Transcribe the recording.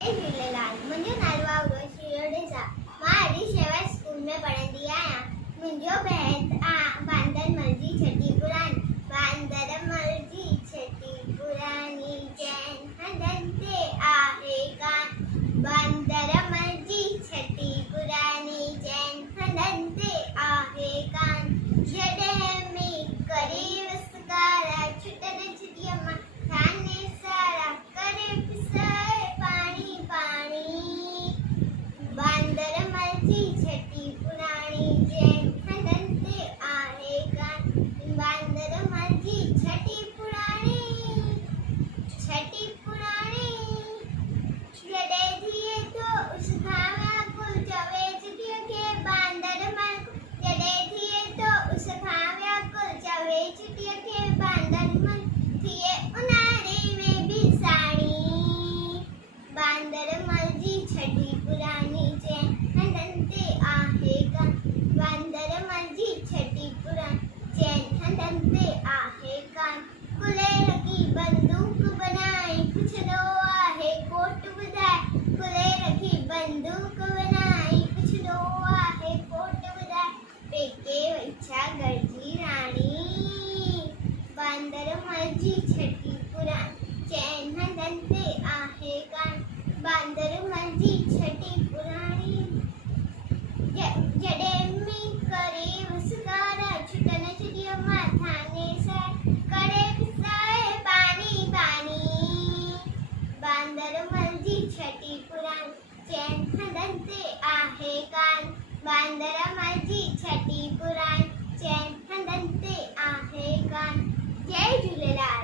जय झूलेलाल। मुंहिंजो नालो आहे उर्वशी रोडेजा। मां हरी शेवा स्कूल में पढ़ंदी आहियां। मुंहिंजो बैत बांदर मल जी छठी पुराणी। बांदर मल जी छठी पुराणी चैन हंधनि ते आहे कान। बांदर मल जी छठी पुराणी चैन हंधनि ते आहे कान। जॾहिं में करे वसकारा छुटल छुटीअ मां थाने सारा करे पिसाए पाणी पाणी। बांदर मल जी छठी पुराणी चैन हंधनि ते आहे कान। बांदर मल जी छठी पुराणी जॾहिं थिए थो उस खां व्याकुल चवे चिड़िया खे बांदर मल। जॾहिं थिए थो उस खां व्याकुल चवे चिड़िया खे बांदर मल। थिए उन्हारे में बि साणी। बांदर मल जी छठी पुराणी चैन हंधनि ते आहे कान। बांदर मल जी छठी पुराणी चैन हंधनि ते आहे कान। कुलेर की बंदूक बनाए पुछंदो आहे कोट ॿुधाए। कुलेर की बंदूक बनाए पुछंदो आहे कोट ॿुधाए। पेके वैछा गॾिजी राणी। बांदर मल जी छठी पुराणी चैन हंधनि ते आहे कान। बांदर मल जी छठी पुराणी जॾहिं में करे वसकारा छुटल छुटीअ मां थाने सां करे पिसाए पाणी पाणी। बांदर मल जी छठी पुराणी चैन हंधनि ते आहे कान। बांदर मल जी छठी पुराणी चैन हंधनि ते आहे कान। जय झूलेलाल।